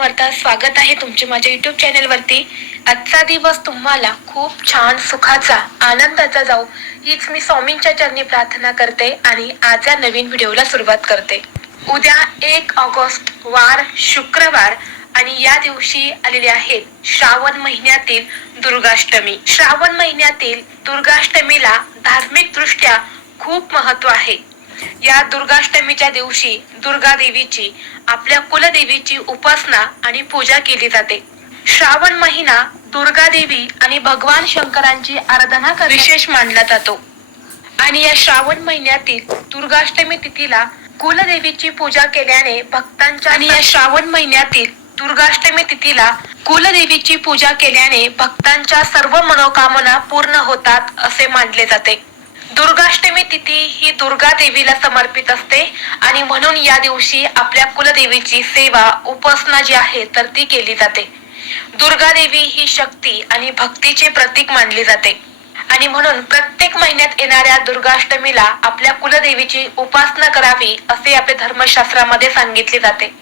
वरता स्वागत आहे तुमचे माझ्या युट्यूब चॅनेलवरती आजचा दिवस तुम्हाला खूप छान सुखाचा आनंदाचा जाऊ हीच मी स्वामींच्या चरणी प्रार्थना करते आणि आज या नवीन व्हिडिओला सुरुवात करते उद्या एक ऑगस्ट वार शुक्रवार आणि या दिवशी आलेले आहेत श्रावण महिन्यातील दुर्गाष्टमी श्रावण महिन्यातील दुर्गाष्टमीला धार्मिक दृष्ट्या खूप महत्व आहे या दुर्गाष्टमीच्या दिवशी दुर्गा देवीची आपल्या कुलदेवीची उपासना आणि पूजा केली जाते श्रावण महिना दुर्गा देवी आणि भगवान शंकरांची आराधना विशेष मानला जातो आणि या श्रावण महिन्यातील दुर्गाष्टमी तिथीला कुलदेवीची पूजा केल्याने भक्तांच्या आणि या श्रावण महिन्यातील दुर्गाष्टमी तिथीला कुलदेवीची पूजा केल्याने भक्तांच्या सर्व मनोकामना पूर्ण होतात असे मानले जाते दुर्गाष्टमी तिथी ही दुर्गा देवीला समर्पित असते आणि म्हणून या दिवशी आपल्या कुलदेवीची सेवा उपासना जी आहे तर ती केली जाते दुर्गा देवी ही शक्ती आणि भक्तीचे प्रतीक मानली जाते आणि म्हणून प्रत्येक महिन्यात येणाऱ्या दुर्गाष्टमीला आपल्या कुलदेवीची उपासना करावी असे आपल्या धर्मशास्त्रामध्ये सांगितले जाते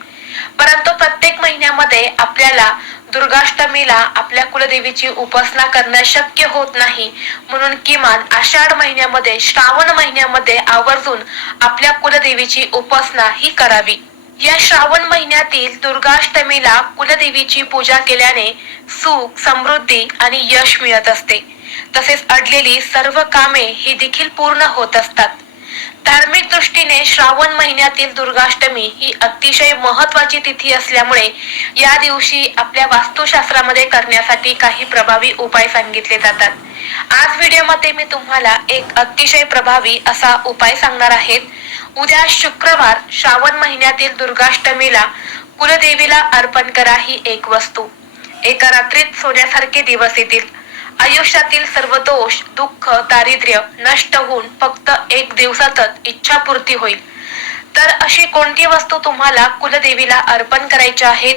परंतु प्रत्येक महिन्यामध्ये आपल्याला दुर्गाष्टमीला आपल्या कुलदेवीची उपासना करणे शक्य होत नाही म्हणून किमान आषाढ महिन्यामध्ये श्रावण महिन्यामध्ये आवर्जून आपल्या कुलदेवीची उपासना ही करावी या श्रावण महिन्यातील दुर्गाष्टमीला कुलदेवीची पूजा केल्याने सुख समृद्धी आणि यश मिळत असते तसेच अडलेली सर्व कामे ही देखील पूर्ण होत असतात धार्मिक दृष्टीने श्रावण महिन्यातील दुर्गाष्टमी ही अतिशय महत्वाची तिथी असल्यामुळे या दिवशी आपल्या वास्तुशास्त्रामध्ये करण्यासाठी काही प्रभावी उपाय सांगितले जातात आज व्हिडिओमध्ये मी तुम्हाला एक अतिशय प्रभावी असा उपाय सांगणार आहेत उद्या शुक्रवार श्रावण महिन्यातील दुर्गाष्टमीला कुलदेवीला अर्पण करा ही एक वस्तू एका रात्रीत सोन्यासारखे दिवस येतील आयुष्यातील सर्व दोष दुःख दारिद्र्य नष्ट होऊन फक्त एक दिवसातच इच्छापूर्ती होईल तर अशी कोणती वस्तू तुम्हाला कुलदेवीला अर्पण करायची आहेत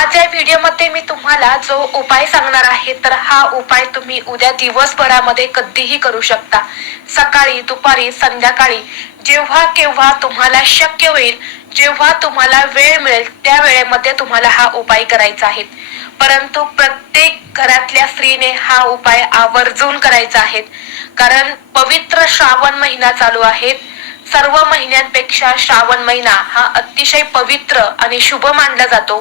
आज या व्हिडिओमध्ये मी तुम्हाला जो उपाय सांगणार आहे तर हा उपाय तुम्ही उद्या दिवसभरामध्ये कधीही करू शकता सकाळी दुपारी संध्याकाळी जेव्हा केव्हा तुम्हाला शक्य होईल जेव्हा तुम्हाला वेळ मिळेल त्या वेळेमध्ये तुम्हाला हा उपाय करायचा आहे परंतु प्रत्येक घरातल्या स्त्रीने हा उपाय आवर्जून करायचा आहे कारण पवित्र श्रावण महिना चालू आहे सर्व महिन्यांपेक्षा श्रावण महिना हा अतिशय पवित्र आणि शुभ मानला जातो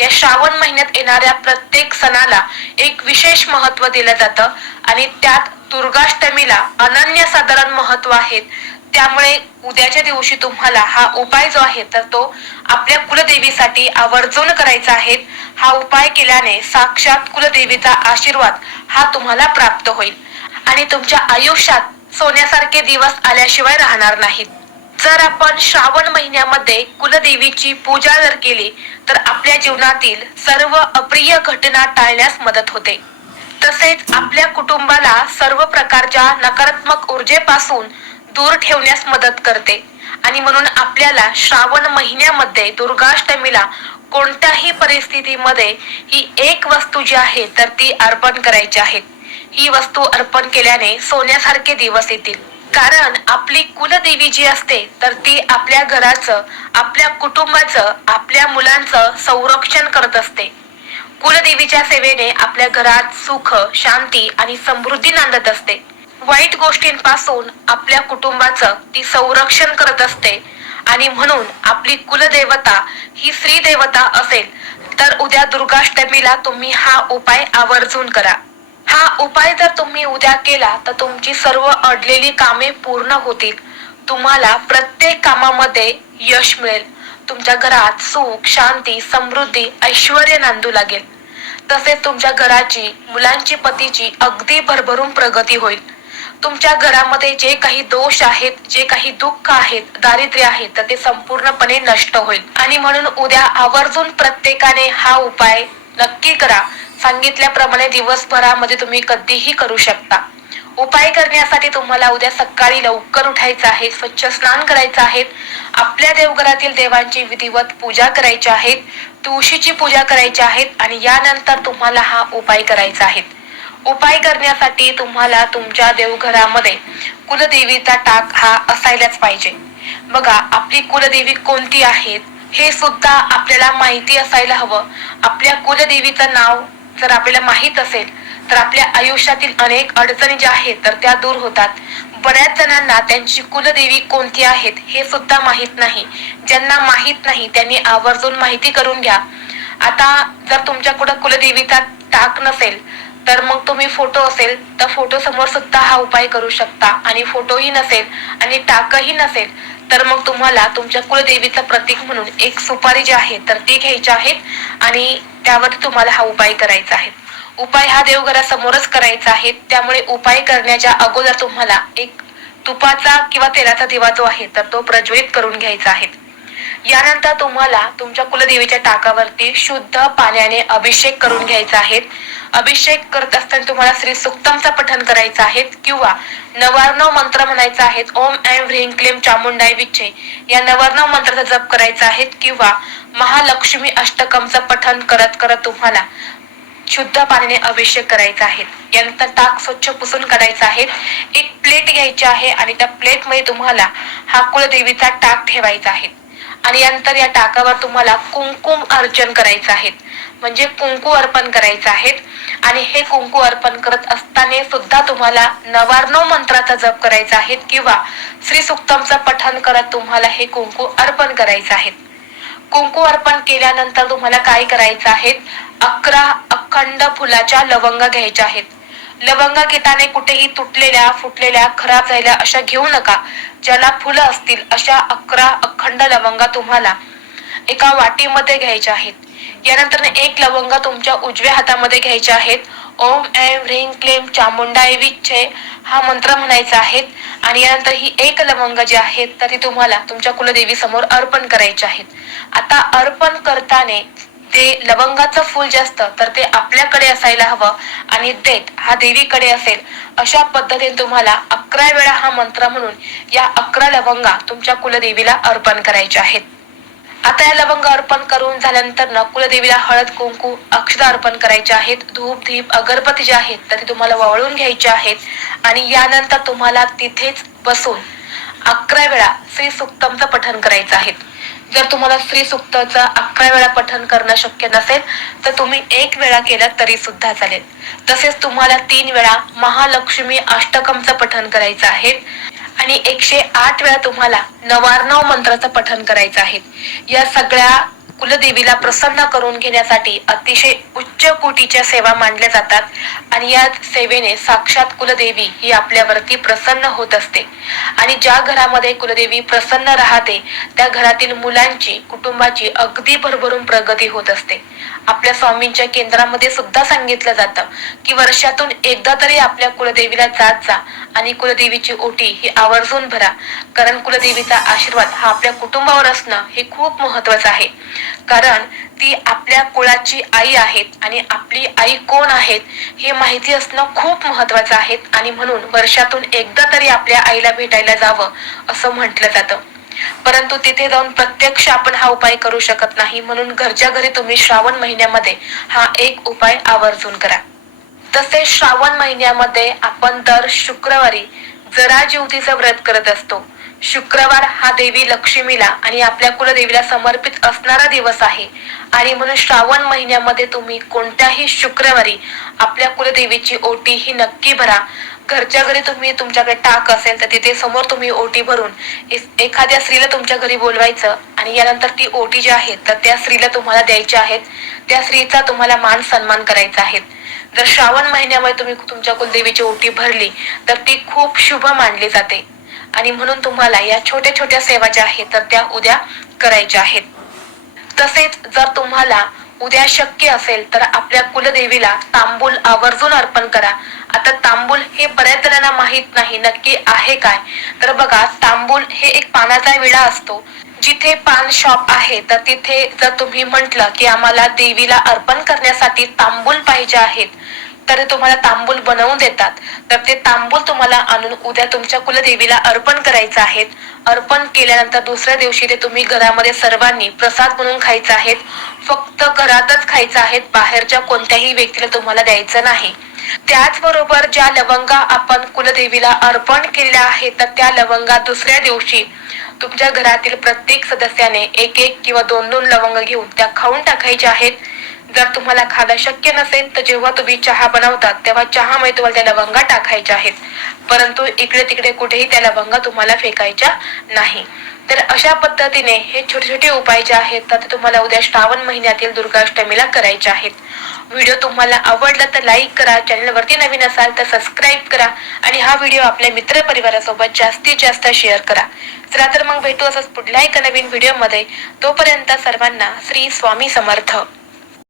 या श्रावण महिन्यात येणाऱ्या प्रत्येक सणाला एक विशेष महत्व दिलं जातं आणि त्यात दुर्गाष्टमीला साधारण महत्व आहे त्यामुळे उद्याच्या दिवशी तुम्हाला हा उपाय जो आहे तर तो आपल्या कुलदेवीसाठी आवर्जून करायचा आहे हा उपाय केल्याने साक्षात कुलदेवीचा आशीर्वाद हा तुम्हाला प्राप्त होईल आणि तुमच्या आयुष्यात सोन्यासारखे दिवस आल्याशिवाय राहणार नाहीत जर आपण श्रावण महिन्यामध्ये कुलदेवीची पूजा जर केली तर आपल्या जीवनातील सर्व अप्रिय घटना टाळण्यास मदत होते तसेच आपल्या कुटुंबाला सर्व प्रकारच्या नकारात्मक ऊर्जेपासून दूर ठेवण्यास मदत करते आणि म्हणून आपल्याला श्रावण महिन्यामध्ये दुर्गाष्टमीला कोणत्याही परिस्थितीमध्ये ही एक वस्तू जी आहे तर ती अर्पण करायची आहे ही वस्तू अर्पण केल्याने सोन्यासारखे दिवस येतील कारण आपली कुलदेवी जी असते तर ती आपल्या घराचं आपल्या कुटुंबाचं आपल्या मुलांचं संरक्षण करत असते कुलदेवीच्या सेवेने आपल्या घरात सुख शांती आणि समृद्धी नांदत असते वाईट गोष्टींपासून आपल्या कुटुंबाचं ती संरक्षण करत असते आणि म्हणून आपली कुलदेवता ही श्रीदेवता असेल तर उद्या दुर्गाष्टमीला तुम्ही हा उपाय आवर्जून करा हा उपाय जर तुम्ही उद्या केला तर तुमची सर्व अडलेली कामे पूर्ण होतील तुम्हाला प्रत्येक कामामध्ये यश मिळेल तुमच्या घरात सुख शांती समृद्धी ऐश्वर नांदू लागेल तसेच तुमच्या घराची मुलांची पतीची अगदी भरभरून प्रगती होईल तुमच्या घरामध्ये जे काही दोष आहेत जे काही दुःख आहेत दारिद्र्य आहेत तर ते संपूर्णपणे नष्ट होईल आणि म्हणून उद्या आवर्जून प्रत्येकाने हा उपाय नक्की करा सांगितल्याप्रमाणे दिवसभरामध्ये तुम्ही कधीही करू शकता उपाय करण्यासाठी तुम्हाला उद्या सकाळी लवकर उठायचं आहे स्वच्छ स्नान करायचं आहे आपल्या देवघरातील देवांची विधिवत पूजा करायची आहे तुळशीची पूजा करायची आहे आणि यानंतर तुम्हाला हा उपाय करायचा आहे उपाय करण्यासाठी तुम्हाला तुमच्या देवघरामध्ये कुलदेवीचा टाक हा असायलाच पाहिजे बघा आपली कुलदेवी कोणती आहे हे सुद्धा आपल्याला माहिती असायला हवं आपल्या कुलदेवीचं नाव जर आपल्याला माहीत असेल तर आपल्या आयुष्यातील अनेक अडचणी ज्या आहेत तर त्या दूर होतात बऱ्याच जणांना त्यांची कुलदेवी कोणती आहेत हे सुद्धा माहीत नाही ज्यांना माहीत नाही त्यांनी आवर्जून माहिती करून घ्या आता जर तुमच्याकडं कुलदेवीचा टाक नसेल तर मग तुम्ही फोटो असेल तर फोटो समोर सुद्धा हा उपाय करू शकता आणि फोटोही नसेल आणि टाकही नसेल तर मग तुम्हाला तुमच्या कुलदेवीचं प्रतीक म्हणून एक सुपारी जी आहे तर ती घ्यायची आहे आणि त्यावर तुम्हाला हा उपाय करायचा आहे उपाय हा देवघरासमोरच करायचा आहे त्यामुळे उपाय करण्याच्या अगोदर तुम्हाला एक तुपाचा किंवा तेलाचा दिवा जो आहे तर तो प्रज्वलित करून घ्यायचा आहे यानंतर तुम्हाला तुमच्या कुलदेवीच्या टाकावरती शुद्ध पाण्याने अभिषेक करून घ्यायचा आहे अभिषेक करत असताना तुम्हाला श्री सुक्तमचा पठन करायचं आहे किंवा नवर्णव मंत्र म्हणायचा आहे ओम ऐम ह्रीं क्लेम चामुंडाई विच्छे या नवार्णव मंत्राचा जप करायचा आहे किंवा महालक्ष्मी अष्टकमचं पठन करत करत तुम्हाला शुद्ध पाण्याने अभिषेक करायचा आहे यानंतर ताक स्वच्छ पुसून करायचा आहे एक प्लेट घ्यायची आहे आणि त्या प्लेटमध्ये तुम्हाला हा कुलदेवीचा टाक ठेवायचा आहे आणि नंतर या टाकावर तुम्हाला कुंकुम अर्चन करायचं आहे म्हणजे कुंकू अर्पण करायचं आहे आणि हे कुंकू अर्पण करत असताना सुद्धा तुम्हाला नवार्णव मंत्राचा जप करायचा आहे किंवा श्री सुक्तमचं पठन करत तुम्हाला हे कुंकू अर्पण करायचं आहे कुंकू अर्पण केल्यानंतर तुम्हाला काय करायचं आहे अकरा अखंड फुलाच्या लवंग घ्यायच्या आहेत लवंग गीताने कुठेही तुटलेल्या फुटलेल्या खराब झालेल्या अशा घेऊ नका ज्याला फुलं असतील अशा अकरा अखंड लवंगा तुम्हाला एका वाटीमध्ये घ्यायच्या आहेत यानंतर एक लवंग तुमच्या उजव्या हातामध्ये घ्यायचे आहेत ओम एम ह्रीम क्लेम चामुंडा विच्छे हा मंत्र म्हणायचा आहे आणि यानंतर ही एक लवंग जी आहेत तर ती तुम्हाला तुमच्या कुलदेवी समोर अर्पण करायचे आहेत आता अर्पण करताने ते लवंगाचं फूल जास्त तर ते आपल्याकडे असायला हवं आणि देत हा देवीकडे असेल अशा पद्धतीने तुम्हाला अकरा वेळा हा मंत्र म्हणून या अकरा लवंगा तुमच्या कुलदेवीला अर्पण करायच्या आहेत आता या लवंग अर्पण करून झाल्यानंतर न कुलदेवीला हळद कुंकू अक्षदा अर्पण करायचे आहेत धूप धीप अगरबत्ती जे आहेत तर ते तुम्हाला वळून घ्यायचे आहेत आणि यानंतर तुम्हाला तिथेच बसून अकरा वेळा श्री सुक्तमचं पठण करायचं आहे जर तुम्हाला स्त्री सुक्तचा अकरा वेळा पठन करणं शक्य नसेल तर तुम्ही एक वेळा केलं तरी सुद्धा चालेल तसेच तुम्हाला तीन वेळा महालक्ष्मी अष्टकमचं पठन करायचं आहे आणि एकशे आठ वेळा तुम्हाला नवार्नव मंत्राचं पठन करायचं आहे या सगळ्या कुलदेवीला प्रसन्न करून घेण्यासाठी अतिशय उच्च कोटीच्या सेवा मानल्या जातात आणि या सेवेने साक्षात कुलदेवी ही आपल्यावरती प्रसन्न होत असते आणि ज्या घरामध्ये कुलदेवी प्रसन्न राहते त्या घरातील मुलांची कुटुंबाची अगदी भरभरून प्रगती होत असते आपल्या स्वामींच्या केंद्रामध्ये सुद्धा सांगितलं जातं की वर्षातून एकदा तरी आपल्या कुलदेवीला जात जा आणि कुलदेवीची ओटी ही आवर्जून भरा कारण कुलदेवीचा आशीर्वाद हा आपल्या कुटुंबावर असणं हे खूप महत्वाचं आहे कारण ती आपल्या कुळाची आई आहेत आणि आपली आई कोण आहेत हे माहिती असणं खूप महत्वाचं आहे आणि म्हणून वर्षातून एकदा तरी आपल्या आईला भेटायला जावं असं म्हटलं जातं परंतु तिथे जाऊन प्रत्यक्ष आपण हा उपाय करू शकत नाही म्हणून घरच्या घरी तुम्ही श्रावण महिन्यामध्ये हा एक उपाय आवर्जून करा तसेच श्रावण महिन्यामध्ये आपण दर शुक्रवारी जरा ज्योतीचं व्रत करत असतो शुक्रवार हा देवी लक्ष्मीला आणि आपल्या कुलदेवीला समर्पित असणारा दिवस आहे आणि म्हणून श्रावण महिन्यामध्ये तुम्ही कोणत्याही शुक्रवारी आपल्या कुलदेवीची ओटी ही नक्की भरा घरच्या घरी तुम्ही तुमच्याकडे टाक असेल तर तिथे समोर तुम्ही ओटी भरून एखाद्या स्त्रीला तुमच्या घरी बोलवायचं आणि यानंतर ती ओटी जी आहे तर त्या स्त्रीला तुम्हाला द्यायच्या आहेत त्या स्त्रीचा तुम्हाला मान सन्मान करायचा आहे जर श्रावण महिन्यामध्ये तुम्ही तुमच्या कुलदेवीची ओटी भरली तर ती खूप शुभ मानली जाते आणि म्हणून तुम्हाला या छोट्या छोट्या सेवा ज्या आहेत तर त्या उद्या करायच्या आहेत तसेच जर तुम्हाला उद्या शक्य असेल तर आपल्या कुलदेवीला तांबूल आवर्जून अर्पण करा आता तांबूल हे बऱ्याच जणांना माहीत नाही नक्की आहे काय तर बघा तांबूल हे एक पानाचा विडा असतो जिथे पान शॉप आहे तर तिथे जर तुम्ही म्हंटल की आम्हाला देवीला अर्पण करण्यासाठी तांबूल पाहिजे आहेत तर ते तुम्हाला तांबूल बनवून देतात तर ते तांबूल तुम्हाला आणून उद्या तुमच्या कुलदेवीला अर्पण करायचं आहे अर्पण केल्यानंतर दुसऱ्या दिवशी ते तुम्ही घरामध्ये सर्वांनी प्रसाद म्हणून खायचं आहेत फक्त घरातच खायचं आहेत बाहेरच्या कोणत्याही व्यक्तीला तुम्हाला द्यायचं नाही त्याचबरोबर ज्या लवंगा आपण कुलदेवीला अर्पण केलेल्या आहेत तर त्या लवंगा दुसऱ्या दिवशी तुमच्या घरातील प्रत्येक सदस्याने एक एक किंवा दोन दोन लवंग घेऊन त्या खाऊन टाकायच्या आहेत जर तुम्हाला खाणं शक्य नसेल तर जेव्हा तुम्ही चहा बनवतात तेव्हा चहामध्ये तुम्हाला त्याला लवंगा टाकायच्या आहेत परंतु इकडे तिकडे कुठेही त्याला लवंगा तुम्हाला फेकायच्या नाही तर अशा पद्धतीने हे छोटे छोटे उपाय जे आहेत ते तुम्हाला उद्या श्रावण महिन्यातील दुर्गाष्टमीला करायचे आहेत व्हिडिओ तुम्हाला आवडला तर लाईक करा चॅनलवरती नवीन असाल तर सबस्क्राईब करा आणि हा व्हिडिओ आपल्या मित्रपरिवारासोबत जास्तीत जास्त शेअर करा चला तर मग भेटू असंच पुढल्या एका नवीन व्हिडिओमध्ये तोपर्यंत सर्वांना श्री स्वामी समर्थ